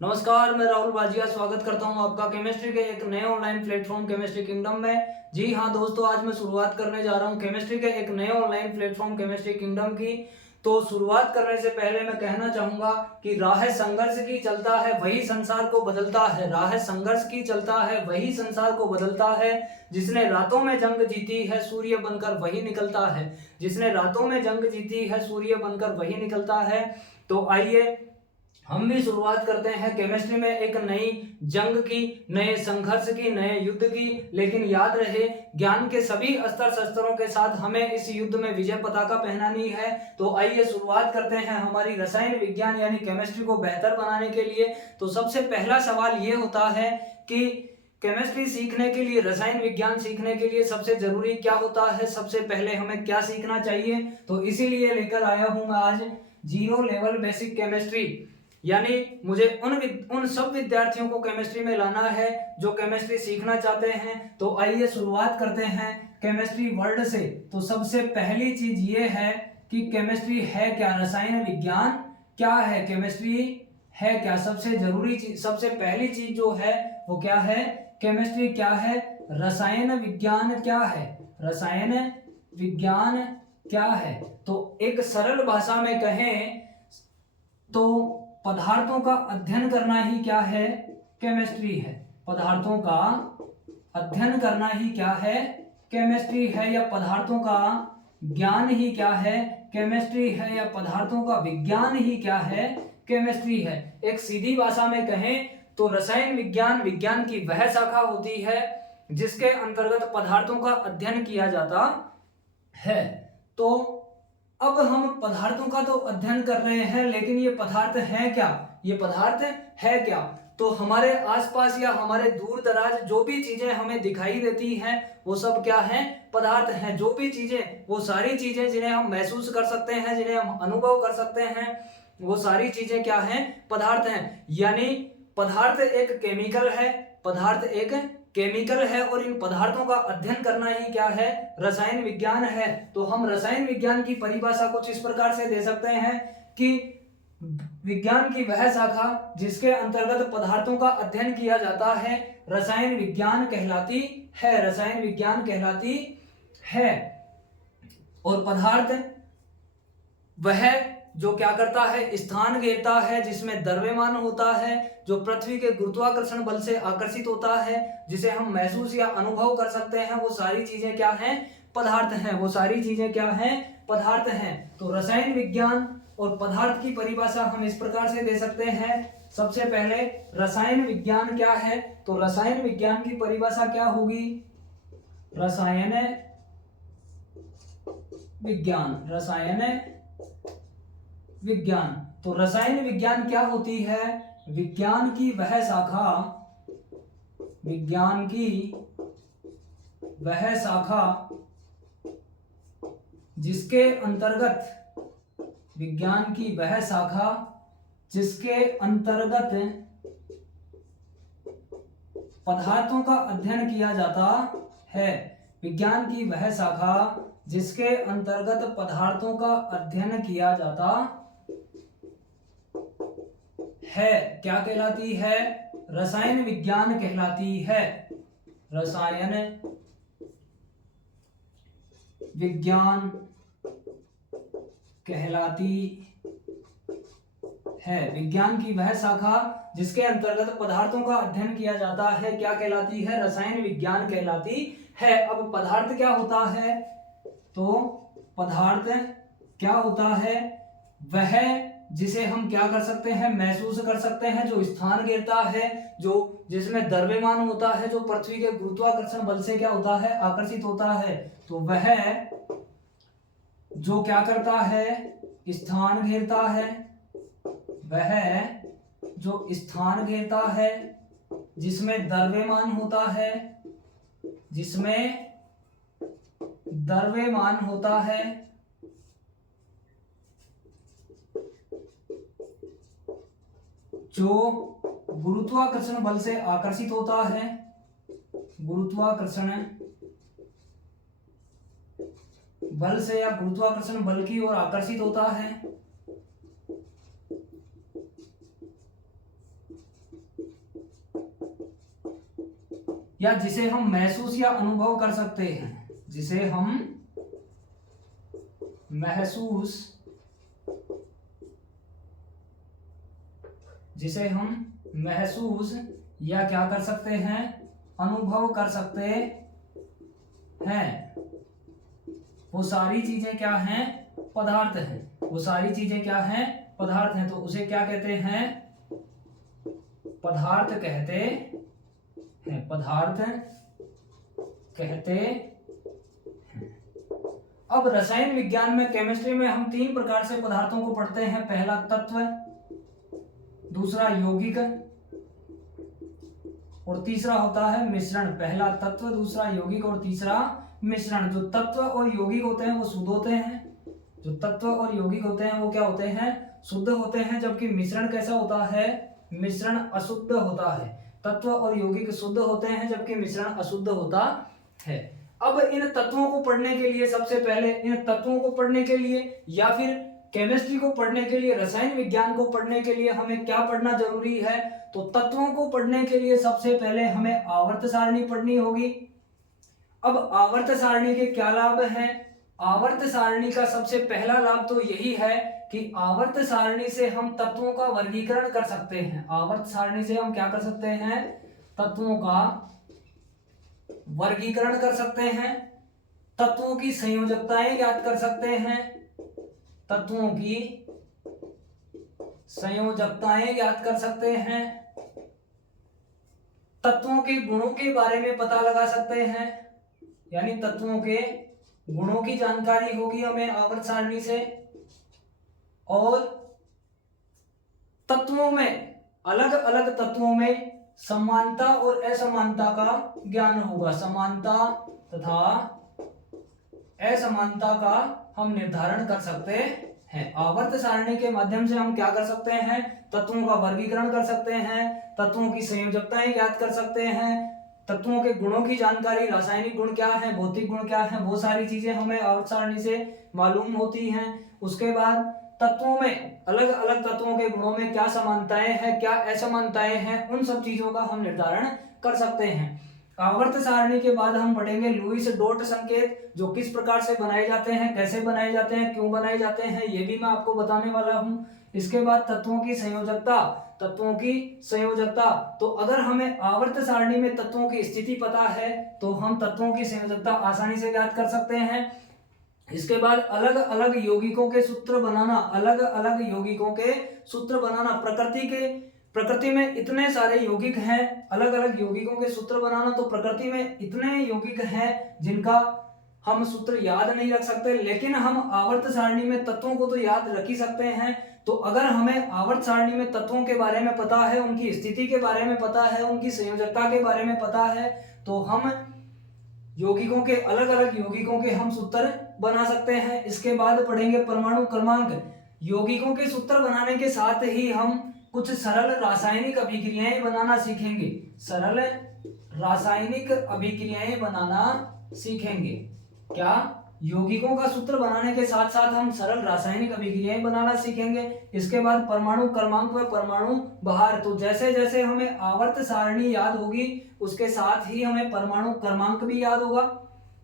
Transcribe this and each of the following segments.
नमस्कार, मैं राहुल बाजिया स्वागत करता हूं आपका केमिस्ट्री के एक नए ऑनलाइन प्लेटफॉर्म केमिस्ट्री किंगडम में। जी हां दोस्तों, आज मैं शुरुआत करने जा रहा हूं केमिस्ट्री के एक नए ऑनलाइन प्लेटफॉर्म केमिस्ट्री किंगडम की। तो शुरुआत करने से पहले मैं कहना चाहूंगा कि राह संघर्ष की चलता है वही संसार को बदलता है। राह संघर्ष की चलता है वही संसार को बदलता है। जिसने रातों में जंग जीती है सूर्य बनकर वही निकलता है। जिसने रातों में जंग जीती है सूर्य बनकर वही निकलता है। तो आइए हम भी शुरुआत करते हैं केमिस्ट्री में एक नई जंग की, नए संघर्ष की, नए युद्ध की। लेकिन याद रहे, ज्ञान के सभी अस्त्र शस्त्रों के साथ हमें इस युद्ध में विजय पताका पहनानी है। तो आइए शुरुआत करते हैं हमारी रसायन विज्ञान यानी केमिस्ट्री को बेहतर बनाने के लिए। तो सबसे पहला सवाल ये होता है कि केमिस्ट्री सीखने के लिए, रसायन विज्ञान सीखने के लिए सबसे जरूरी क्या होता है, सबसे पहले हमें क्या सीखना चाहिए। तो इसीलिए लेकर आया हूं मैं आज जीरो लेवल बेसिक केमिस्ट्री। यानी मुझे उन सब विद्यार्थियों को केमिस्ट्री में लाना है जो केमिस्ट्री सीखना चाहते हैं। तो आइए शुरुआत करते हैं केमिस्ट्री वर्ड से। तो सबसे पहली चीज ये है कि केमिस्ट्री है क्या, रसायन विज्ञान क्या है, केमिस्ट्री है क्या। सबसे जरूरी चीज, सबसे पहली चीज जो है वो क्या है, केमिस्ट्री क्या है, रसायन विज्ञान क्या है, रसायन विज्ञान क्या है। तो एक सरल भाषा में कहें तो पदार्थों का अध्ययन करना ही क्या है, केमिस्ट्री है। पदार्थों का अध्ययन करना ही क्या है, केमिस्ट्री है। या पदार्थों का ज्ञान ही क्या है, केमिस्ट्री है। या पदार्थों का विज्ञान ही क्या है, केमिस्ट्री है। एक सीधी भाषा में कहें तो रसायन विज्ञान विज्ञान की वह शाखा होती है जिसके अंतर्गत पदार्थों का अध्ययन किया जाता है। तो अब हम पदार्थों का तो अध्ययन कर रहे हैं, लेकिन ये पदार्थ है क्या, ये पदार्थ है क्या। तो हमारे आसपास या हमारे दूर दराज जो भी चीजें हमें दिखाई देती हैं वो सब क्या है, पदार्थ हैं। जो भी चीजें, वो सारी चीजें जिन्हें हम महसूस कर सकते हैं, जिन्हें हम अनुभव कर सकते हैं, वो सारी चीजें क्या हैं, पदार्थ हैं। यानी पदार्थ एक केमिकल है, पदार्थ एक केमिकल है और इन पदार्थों का अध्ययन करना ही क्या है, रसायन विज्ञान है। तो हम रसायन विज्ञान की परिभाषा कुछ इस प्रकार से दे सकते हैं कि विज्ञान की वह शाखा जिसके अंतर्गत पदार्थों का अध्ययन किया जाता है रसायन विज्ञान कहलाती है, रसायन विज्ञान कहलाती है। और पदार्थ वह जो क्या करता है, स्थान घेरता है, जिसमें द्रव्यमान होता है, जो पृथ्वी के गुरुत्वाकर्षण बल से आकर्षित होता है, जिसे हम महसूस या अनुभव कर सकते हैं, वो सारी चीजें क्या हैं, पदार्थ हैं। वो सारी चीजें क्या हैं, पदार्थ हैं। तो रसायन विज्ञान और पदार्थ की परिभाषा हम इस प्रकार से दे सकते हैं। सबसे पहले रसायन विज्ञान क्या है, तो रसायन विज्ञान की परिभाषा क्या होगी, रसायन विज्ञान, रसायन विज्ञान। तो रसायन विज्ञान क्या होती है, विज्ञान की वह शाखा, विज्ञान की वह शाखा जिसके अंतर्गत, विज्ञान की वह शाखा जिसके अंतर्गत पदार्थों का अध्ययन किया जाता है। विज्ञान की वह शाखा जिसके अंतर्गत पदार्थों का अध्ययन किया जाता है क्या कहलाती है, रसायन विज्ञान कहलाती है, रसायन विज्ञान कहलाती है। विज्ञान की वह शाखा जिसके अंतर्गत पदार्थों का अध्ययन किया जाता है क्या कहलाती है, रसायन विज्ञान कहलाती है। अब पदार्थ क्या होता है, तो पदार्थ क्या होता है, वह जिसे हम क्या कर सकते हैं, महसूस कर सकते हैं, जो स्थान घेरता है, जो जिसमें द्रव्यमान होता है, जो पृथ्वी के गुरुत्वाकर्षण बल से क्या होता है, आकर्षित होता है। तो वह जो क्या करता है, स्थान घेरता है, वह जो स्थान घेरता है, जिसमें द्रव्यमान होता है, जिसमें द्रव्यमान होता है, जो गुरुत्वाकर्षण बल से आकर्षित होता है, गुरुत्वाकर्षण बल से या गुरुत्वाकर्षण बल की ओर आकर्षित होता है। या जिसे हम महसूस या अनुभव कर सकते हैं, जिसे हम महसूस या क्या कर सकते हैं, अनुभव कर सकते हैं, वो सारी चीजें क्या हैं, पदार्थ हैं। वो सारी चीजें क्या हैं, पदार्थ हैं। तो उसे क्या कहते हैं, पदार्थ कहते हैं, पदार्थ कहते हैं। अब रसायन विज्ञान में, केमिस्ट्री में हम 3 प्रकार से पदार्थों को पढ़ते हैं। पहला तत्व, दूसरा यौगिक और तीसरा होता है मिश्रण। पहला तत्व, दूसरा यौगिक और तीसरा मिश्रण। जो तत्व और यौगिक होते हैं वो शुद्ध होते हैं, जो तत्व और यौगिक होते हैं वो क्या होते हैं, शुद्ध होते हैं। जबकि मिश्रण कैसा होता है, मिश्रण अशुद्ध होता है। तत्व और यौगिक शुद्ध होते हैं जबकि मिश्रण अशुद्ध होता है। अब इन तत्वों को पढ़ने के लिए, सबसे पहले इन तत्वों को पढ़ने के लिए या फिर केमिस्ट्री को पढ़ने के लिए, रसायन विज्ञान को पढ़ने के लिए हमें क्या पढ़ना जरूरी है, तो तत्वों को पढ़ने के लिए सबसे पहले हमें आवर्त सारणी पढ़नी होगी। अब आवर्त सारणी के क्या लाभ हैं, आवर्त सारणी का सबसे पहला लाभ तो यही है कि आवर्त सारणी से हम तत्वों का वर्गीकरण कर सकते हैं। आवर्त सारणी से हम क्या कर सकते हैं, तत्वों का वर्गीकरण कर सकते हैं, तत्वों की संयोजकताएं ज्ञात कर सकते हैं, तत्वों की संयोजकताएं ज्ञात कर सकते हैं, तत्वों के गुणों के बारे में पता लगा सकते हैं, यानी तत्वों के गुणों की जानकारी होगी हमें आवर्त सारणी से। और तत्वों में, अलग अलग तत्वों में समानता और असमानता का ज्ञान होगा। समानता तथा असमानता का हम निर्धारण कर सकते हैं। आवर्त सारणी के माध्यम से हम क्या कर सकते हैं, तत्वों का वर्गीकरण कर सकते हैं, तत्वों की संयोजकताएं ज्ञात कर सकते हैं, तत्वों के गुणों की जानकारी, रासायनिक गुण क्या है, भौतिक गुण क्या है, वो सारी चीजें हमें आवर्त सारणी से मालूम होती हैं। उसके बाद तत्वों में, अलग अलग तत्वों के गुणों में क्या समानताएं हैं, क्या असमानताएं हैं, उन सब चीजों का हम निर्धारण कर सकते हैं। आवर्त सारणी के बाद हम पढ़ेंगे लुईस डॉट संकेत, जो किस प्रकार से बनाए जाते हैं, कैसे बनाए जाते हैं, क्यों बनाए जाते हैं, ये भी मैं आपको बताने वाला हूं। इसके बाद तत्वों की संयोजकता, तत्वों की संयोजकता, तो अगर हमें आवर्त सारणी में तत्वों की स्थिति पता है तो हम तत्वों की संयोजकता आसानी से ज्ञात कर सकते हैं। इसके बाद अलग अलग यौगिकों के सूत्र बनाना, अलग अलग यौगिकों के सूत्र बनाना, प्रकृति में इतने सारे यौगिक हैं, अलग अलग यौगिकों के सूत्र बनाना। तो प्रकृति में इतने यौगिक हैं जिनका हम सूत्र याद नहीं रख सकते, लेकिन हम आवर्त सारणी में तत्वों को तो याद रख ही सकते हैं। तो अगर हमें आवर्त सारणी में तत्वों के बारे में पता है, उनकी स्थिति के बारे में पता है, उनकी संयोजकता के बारे में पता है, तो हम यौगिकों के, अलग अलग यौगिकों के हम सूत्र बना सकते हैं। इसके बाद पढ़ेंगे परमाणु क्रमांक। यौगिकों के सूत्र बनाने के साथ ही हम कुछ सरल रासायनिक अभिक्रियाएं बनाना सीखेंगे। सरल रासायनिक अभिक्रियाएं बनाना सीखेंगे। क्या, यौगिकों का सूत्र बनाने के साथ साथ हम सरल रासायनिक अभिक्रियाएं बनाना सीखेंगे। इसके बाद परमाणु क्रमांक व परमाणु भार। तो जैसे जैसे हमें आवर्त सारणी याद होगी उसके साथ ही हमें परमाणु क्रमांक भी याद होगा।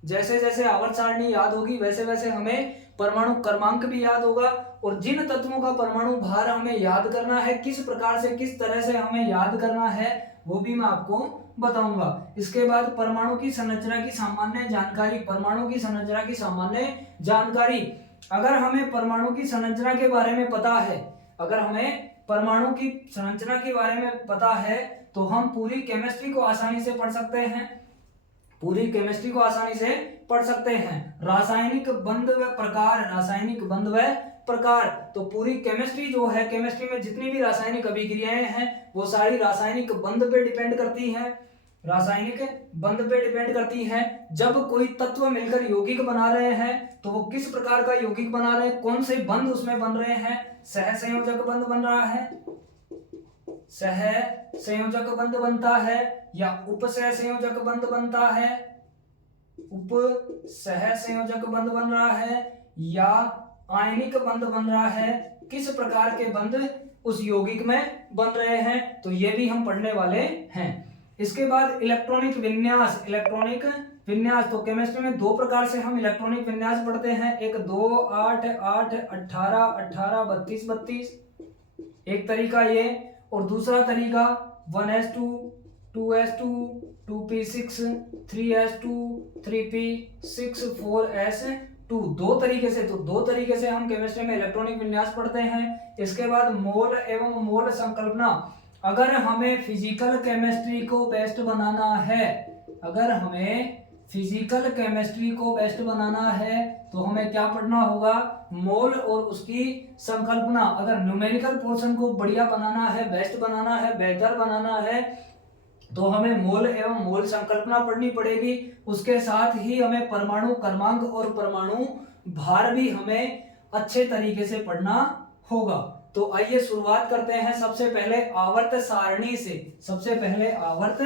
जैसे जैसे आवर्त सारणी याद होगी वैसे वैसे हमें परमाणु क्रमांक भी याद होगा। और जिन तत्वों का परमाणु भार हमें याद करना है, किस प्रकार से, किस तरह से हमें याद करना है, वो भी मैं आपको बताऊंगा। इसके बाद परमाणु की संरचना की सामान्य जानकारी। परमाणु की संरचना की सामान्य जानकारी, अगर हमें परमाणु की संरचना के बारे में पता है, अगर हमें परमाणु की संरचना के बारे में पता है तो हम पूरी केमिस्ट्री को आसानी से पढ़ सकते हैं, पूरी केमिस्ट्री को आसानी से पढ़ सकते हैं। रासायनिक बंध व प्रकार, रासायनिक बंध व प्रकार, तो पूरी केमिस्ट्री जो है, केमिस्ट्री में जितनी भी रासायनिक अभिक्रियाएं हैं वो सारी रासायनिक बंध पे डिपेंड करती हैं, रासायनिक बंध पे डिपेंड करती हैं। जब कोई तत्व मिलकर यौगिक बना रहे हैं तो वो किस प्रकार का यौगिक बना रहे हैं, कौन से बंध उसमें बन रहे हैं, सहसंयोजक बंध बन रहा है, सहसंयोजक बंध बनता है या उपसहसंयोजक बंध बनता है, उपसहसंयोजक बंध बन रहा है या आयनिक बंध बन रहा है, किस प्रकार के बंध उस यौगिक में बन रहे हैं, तो ये भी हम पढ़ने वाले हैं। इसके बाद इलेक्ट्रॉनिक विन्यास, इलेक्ट्रॉनिक विन्यास। तो केमिस्ट्री में दो प्रकार से हम इलेक्ट्रॉनिक विन्यास पढ़ते हैं, एक 2 8 8 18 18 32 32, एक तरीका ये, और दूसरा तरीका 1s2 2s2 2p6 3s2 3p6 4s2, दो तरीके से। तो दो तरीके से हम केमिस्ट्री में इलेक्ट्रॉनिक विन्यास पढ़ते हैं। इसके बाद मोल एवं मोल संकल्पना। अगर हमें फिजिकल केमिस्ट्री को बेस्ट बनाना है, अगर हमें फिजिकल केमिस्ट्री को बेस्ट बनाना है तो हमें क्या पढ़ना होगा, मोल और उसकी संकल्पना। अगर न्यूमेरिकल पोर्शन को बढ़िया बनाना है, बेस्ट बनाना है, बेहतर बनाना है, तो हमें मोल एवं मोल संकल्पना पढ़नी पड़ेगी। उसके साथ ही हमें परमाणु क्रमांक और परमाणु भार भी हमें अच्छे तरीके से पढ़ना होगा। तो आइए शुरुआत करते हैं सबसे पहले आवर्त सारणी से। सबसे पहले आवर्त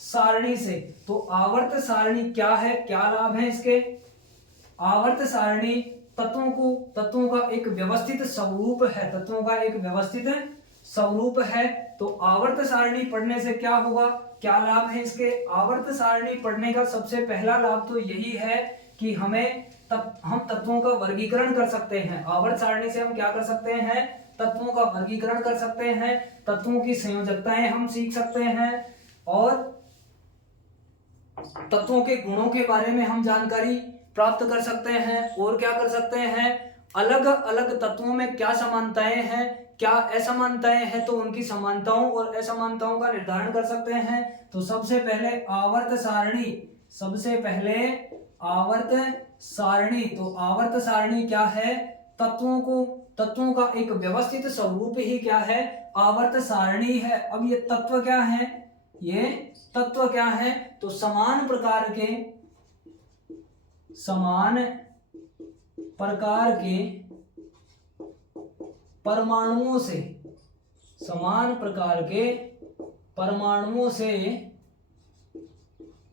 सारणी से। तो आवर्त सारणी क्या है, क्या लाभ है इसके। आवर्त सारणी तत्वों का एक व्यवस्थित स्वरूप है, तत्वों का एक व्यवस्थित स्वरूप है। तो आवर्त सारणी पढ़ने से क्या होगा, क्या लाभ है इसके। आवर्त सारणी पढ़ने का सबसे पहला लाभ तो यही है कि हम तत्वों का वर्गीकरण कर सकते हैं। आवर्त सारणी से हम क्या कर सकते हैं, तत्वों का वर्गीकरण कर सकते हैं, तत्वों की संयोजकताएं हम सीख सकते हैं, और तत्वों के गुणों के बारे में हम जानकारी प्राप्त कर सकते हैं। और क्या कर सकते हैं, अलग अलग तत्वों में क्या समानताएं हैं, क्या असमानताएं हैं, तो उनकी समानताओं और असमानताओं का निर्धारण कर सकते हैं। तो सबसे पहले आवर्त सारणी, सबसे पहले आवर्त सारणी। तो आवर्त सारणी क्या है, तत्वों का एक व्यवस्थित स्वरूप ही क्या है, आवर्त सारणी है। अब ये तत्व क्या है, ये तत्व क्या है, तो समान प्रकार के परमाणुओं से, समान प्रकार के परमाणुओं से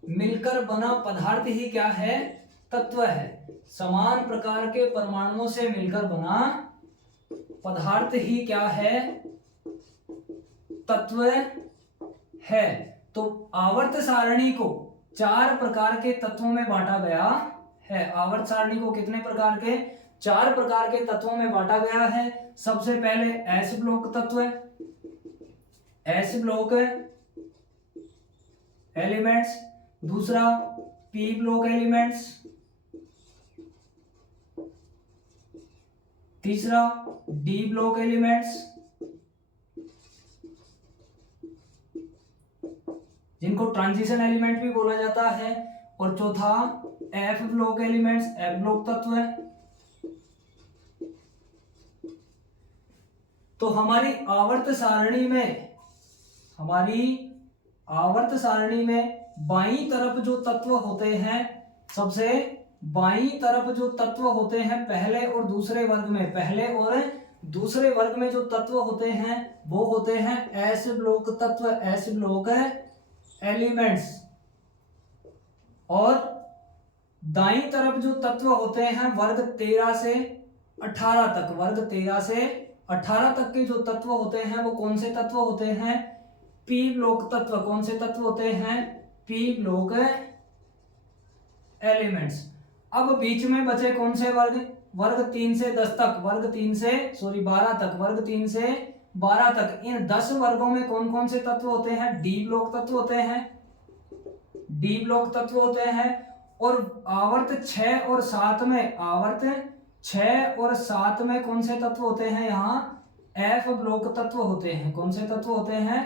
मिलकर बना पदार्थ ही क्या है, तत्व है। समान प्रकार के परमाणुओं से मिलकर बना पदार्थ ही क्या है, तत्व है। तो आवर्त सारणी को 4 प्रकार के तत्वों में बांटा गया है। आवर्त सारणी को कितने प्रकार के, 4 प्रकार के तत्वों में बांटा गया है। सबसे पहले एस ब्लॉक तत्व, एस ब्लॉक एलिमेंट्स, दूसरा पी ब्लॉक एलिमेंट्स, तीसरा डी ब्लॉक एलिमेंट्स, जिनको ट्रांजिशन एलिमेंट भी बोला जाता है, और चौथा F block elements, F block तत्व है। तो हमारी आवर्त सारणी में बाईं तरफ जो तत्व होते हैं, सबसे बाईं तरफ जो तत्व होते हैं पहले और दूसरे वर्ग में, पहले और दूसरे वर्ग में जो तत्व होते हैं वो होते हैं एस ब्लॉक तत्व, एस ब्लॉक एलिमेंट्स। और दाईं तरफ जो तत्व होते हैं वर्ग 13 से 18 तक, वर्ग 13 से 18 तक के जो तत्व होते हैं वो कौन से तत्व होते हैं, पी ब्लॉक तत्व। कौन से तत्व होते हैं, पी ब्लॉक एलिमेंट्स। अब बीच में बचे कौन से वर्ग, वर्ग 3 से 10 तक, वर्ग 3 से 12 तक, वर्ग 3 से 12 तक। इन 10 वर्गों में कौन कौन से तत्व होते हैं, डी ब्लॉक तत्व होते हैं, डी ब्लॉक तत्व होते हैं। और आवर्त 6 और 7 में, आवर्त 6 और 7 में कौन से तत्व होते हैं, यहाँ एफ ब्लॉक तत्व होते हैं। कौन से तत्व होते हैं,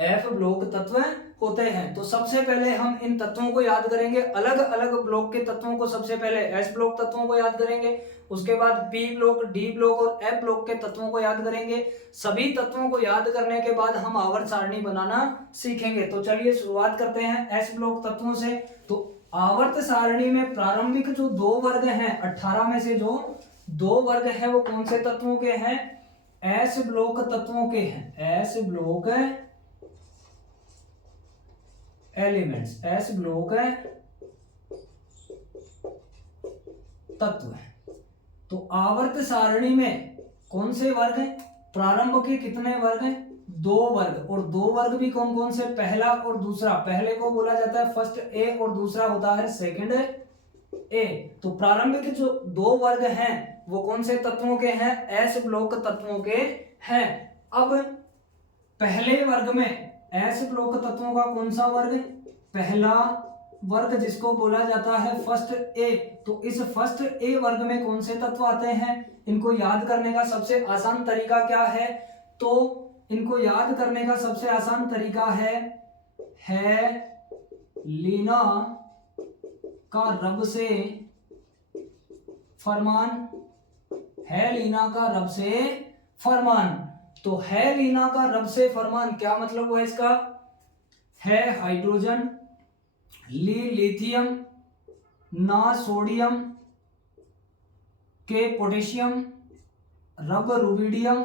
एफ ब्लॉक तत्व होते हैं। तो सबसे पहले हम इन तत्वों को याद करेंगे, अलग अलग ब्लॉक के तत्वों को। सबसे पहले एस ब्लॉक तत्वों को याद करेंगे, उसके बाद पी ब्लॉक, डी ब्लॉक और एफ ब्लॉक के तत्वों को याद करेंगे। सभी तत्वों को याद करने के बाद हम आवर्त सारणी बनाना सीखेंगे। तो चलिए शुरुआत करते हैं एस ब्लॉक तत्वों से। तो आवर्त सारणी में प्रारंभिक जो 2 वर्ग हैं, 18 में से जो 2 वर्ग हैं वो कौन से तत्वों के हैं, एस ब्लॉक तत्वों के हैं, S block elements, S block तत्व है। तो आवर्त सारणी में कौन से वर्ग हैं, प्रारंभ के कितने वर्ग हैं, दो वर्ग, और दो वर्ग भी कौन कौन से, पहला और दूसरा। पहले को बोला जाता है फर्स्ट ए और दूसरा होता है सेकंड ए। तो प्रारंभिक जो दो वर्ग हैं वो कौन से तत्वों के हैं, एस ब्लॉक तत्वों के हैं। अब पहले वर्ग में एस ब्लॉक तत्वों का कौन सा वर्ग, पहला वर्ग, जिसको बोला जाता है फर्स्ट ए। तो इस फर्स्ट ए वर्ग में कौन से तत्व आते हैं, इनको याद करने का सबसे आसान तरीका क्या है, तो इनको याद करने का सबसे आसान तरीका है लीना का रब से फरमान, है लीना का रब से फरमान। तो है लीना का रब से फरमान क्या मतलब हुआ इसका, है हाइड्रोजन, लिथियम, ना सोडियम के पोटेशियम, रब रुबिडियम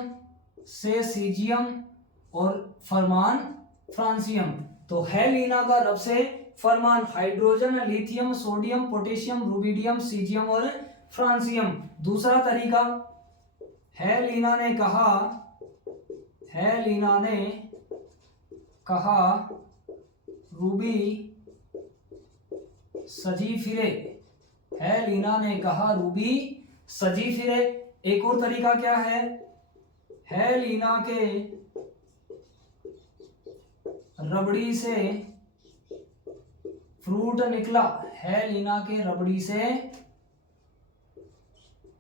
से सीजियम और फरमान फ्रांसियम। तो है लीना का रब से फरमान hydrogen, lithium, sodium, potassium, rubidium, caesium और फ्रांसियम। दूसरा तरीका, है लीना ने कहा रूबी सजी फिरे, है लीना ने कहा रूबी सजी फिरे। एक और तरीका क्या है लीना के रबड़ी से फ्रूट निकला, है लीना के रबड़ी से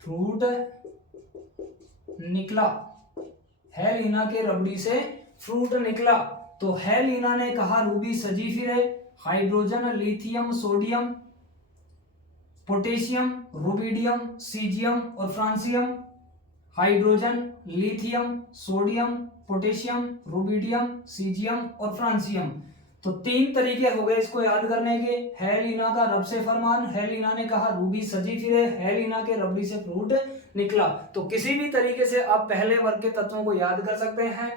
फ्रूट निकला, है लीना के रबड़ी से फ्रूट निकला। तो है लीना ने कहा रूबी सजी फिरे, hydrogen, lithium, sodium, potassium, rubidium, caesium और francium. Hydrogen, lithium, sodium, potassium, rubidium, caesium और फ्रांसियम। तो तीन तरीके हो गए इसको याद करने के, है लीना का रब से फरमान, है लीना ने कहा रूबी सजी फिरे, है लीना के रबड़ी से फ्रूट निकला। तो किसी भी तरीके से आप पहले वर्ग के तत्वों को याद कर सकते हैं।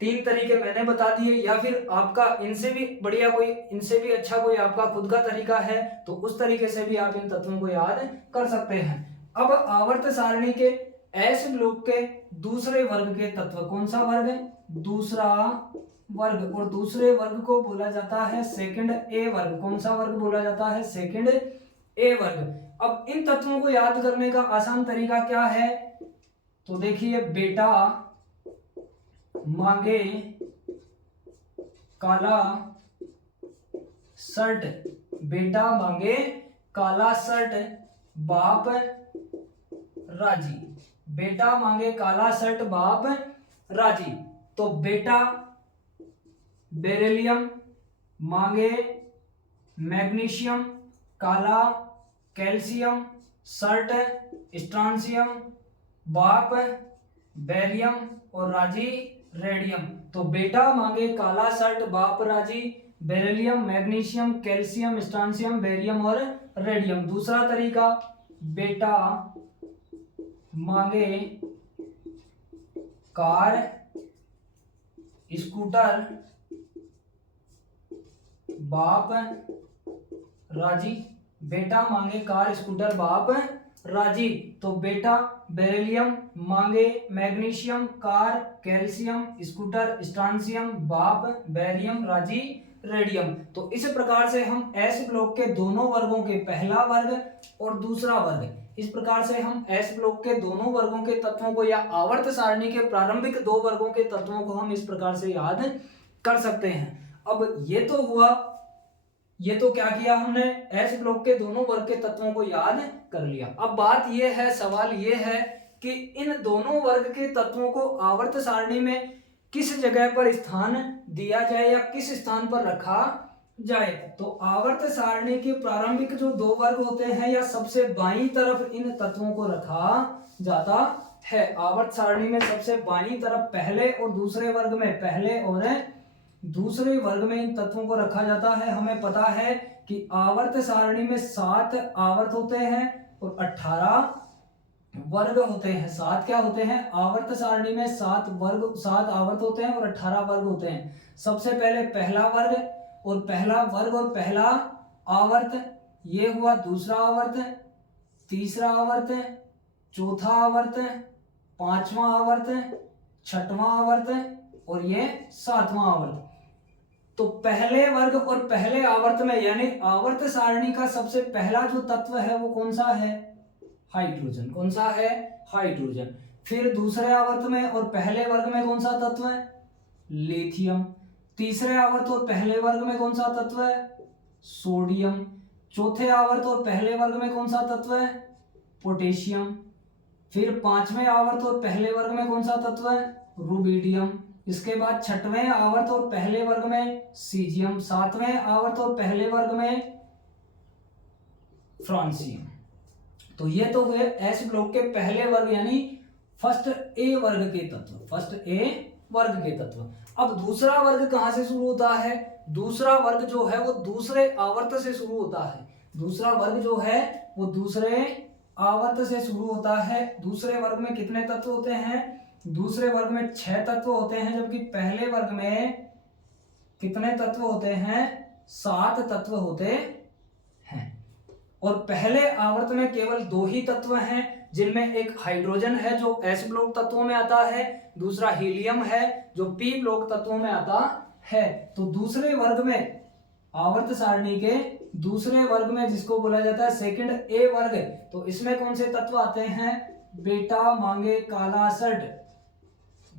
तीन तरीके मैंने बता दिए, या फिर आपका इनसे भी बढ़िया कोई, इनसे भी अच्छा कोई आपका खुद का तरीका है तो उस तरीके से भी आप इन तत्वों को याद कर सकते हैं। अब आवर्त सारणी के एस ब्लॉक के दूसरे वर्ग के तत्व, कौन सा वर्ग है, दूसरा वर्ग, और दूसरे वर्ग को बोला जाता है सेकंड ए वर्ग। कौन सा वर्ग बोला जाता है, सेकंड ए वर्ग। अब इन तत्वों को याद करने का आसान तरीका क्या है, तो देखिए, बेटा मांगे काला शर्ट, बेटा मांगे काला शर्ट, बाप राजी, बेटा मांगे काला शर्ट, बाप राजी। तो बेटा बेरिलियम मांगे मैग्नीशियम, काला कैल्शियम, शर्ट स्ट्रांसियम, बाप बेरियम और राजी रेडियम। तो बेटा मांगे काला शर्ट, बाप राजी, beryllium, magnesium, calcium, strontium, barium और रेडियम। दूसरा तरीका, बेटा मांगे कार, स्कूटर, बाप राजी, बेटा मांगे कार, स्कूटर, बाप राजी। तो बेटा बेरिलियम मांगे magnesium, car, calcium, scooter, strontium, बाप बेरियम, राजी रेडियम। तो इस प्रकार से हम एस ब्लॉक के दोनों वर्गों के, पहला वर्ग और दूसरा वर्ग, इस प्रकार से हम एस ब्लॉक के दोनों वर्गों के तत्वों को, या आवर्त सारणी के प्रारंभिक दो वर्गों के तत्वों को हम इस प्रकार से याद कर सकते हैं। अब ये तो हुआ, ये तो क्या किया हमने, एस ब्लॉक के दोनों वर्ग के तत्वों को याद कर लिया। अब बात ये है, सवाल ये है कि इन दोनों वर्ग के तत्वों को आवर्त सारणी में किस जगह पर स्थान दिया जाए या किस स्थान पर रखा जाए। तो आवर्त सारणी के प्रारंभिक जो दो वर्ग होते हैं, या सबसे बाईं तरफ इन तत्वों को रखा जाता है। आवर्त सारणी में सबसे बाईं तरफ पहले और दूसरे वर्ग में, पहले और दूसरे वर्ग में इन तत्वों को रखा जाता है। हमें पता है कि आवर्त सारणी में 7 आवर्त होते हैं और 18 वर्ग होते हैं। 7 क्या होते हैं, आवर्त सारणी में 7 वर्ग, 7 आवर्त होते हैं और 18 वर्ग होते हैं। सबसे पहले पहला वर्ग और पहला आवर्त, ये हुआ दूसरा आवर्त, तीसरा आवर्त, चौथा आवर्त, पांचवा आवर्त, छठवां आवर्त, और ये 7वां आवर्त। तो पहले वर्ग और पहले आवर्त में यानी आवर्त सारणी का सबसे पहला जो तत्व है वो कौन सा है? हाइड्रोजन। कौन सा है? हाइड्रोजन। फिर दूसरे आवर्त में और पहले वर्ग में कौन सा तत्व है? लिथियम। तीसरे आवर्त और पहले वर्ग में कौन सा तत्व है? सोडियम। चौथे आवर्त और पहले वर्ग में कौन सा तत्व है? पोटेशियम। फिर पांचवें आवर्त और पहले वर्ग में कौन सा तत्व है? रुबिडियम। इसके बाद छठवें आवर्त और पहले वर्ग में सीजियम। सातवें आवर्त और पहले वर्ग में फ्रांसियम। तो ये तो हुए एस ब्लॉक के पहले वर्ग यानी फर्स्ट ए वर्ग के तत्व, फर्स्ट ए वर्ग के तत्व। अब दूसरा वर्ग कहां से शुरू होता है? दूसरा वर्ग जो है वो दूसरे आवर्त से शुरू होता है। दूसरा वर्ग जो है वो दूसरे आवर्त से शुरू होता है। दूसरे वर्ग में कितने तत्व होते हैं? दूसरे वर्ग में 6 तत्व होते हैं, जबकि पहले वर्ग में कितने तत्व होते हैं? 7 तत्व होते हैं। और पहले आवर्त में केवल 2 ही तत्व हैं, जिनमें एक हाइड्रोजन है जो एस ब्लॉक तत्वों में आता है, दूसरा हीलियम है जो पी ब्लॉक तत्वों में आता है। तो दूसरे वर्ग में, आवर्त सारणी के दूसरे वर्ग में, जिसको बोला जाता है सेकंड ए वर्ग, तो इसमें कौन से तत्व आते हैं? बेटा मांगे काला Salt,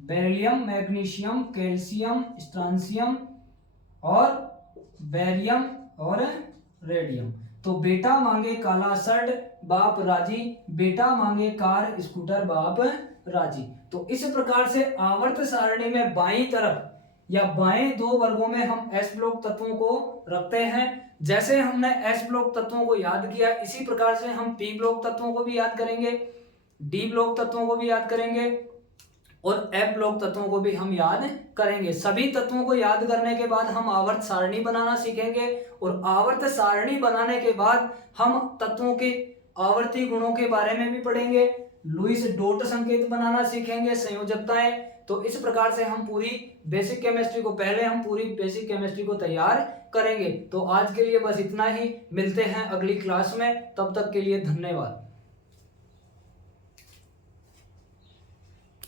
beryllium, magnesium, calcium, strontium और बेरियम और रेडियम। तो बेटा मांगे काला शर्ट बाप राजी, बेटा मांगे कार स्कूटर बाप राजी। तो इस प्रकार से आवर्त सारणी में बाईं तरफ या बाएं 2 वर्गों में हम एस ब्लॉक तत्वों को रखते हैं। जैसे हमने एस ब्लॉक तत्वों को याद किया, इसी प्रकार से हम पी ब्लॉक तत्वों को भी याद करेंगे, डी ब्लॉक तत्वों को भी याद करेंगे और एफ ब्लॉक तत्वों को भी हम याद करेंगे। सभी तत्वों को याद करने के बाद हम आवर्त सारणी बनाना सीखेंगे और आवर्त सारणी बनाने के बाद हम तत्वों के आवर्ती गुणों के बारे में भी पढ़ेंगे, लुईस डॉट संकेत बनाना सीखेंगे, संयोजकताएं। तो इस प्रकार से हम पूरी बेसिक केमिस्ट्री को, पहले हम पूरी बेसिक केमिस्ट्री को तैयार करेंगे। तो आज के लिए बस इतना ही, मिलते हैं अगली क्लास में, तब तक के लिए धन्यवाद।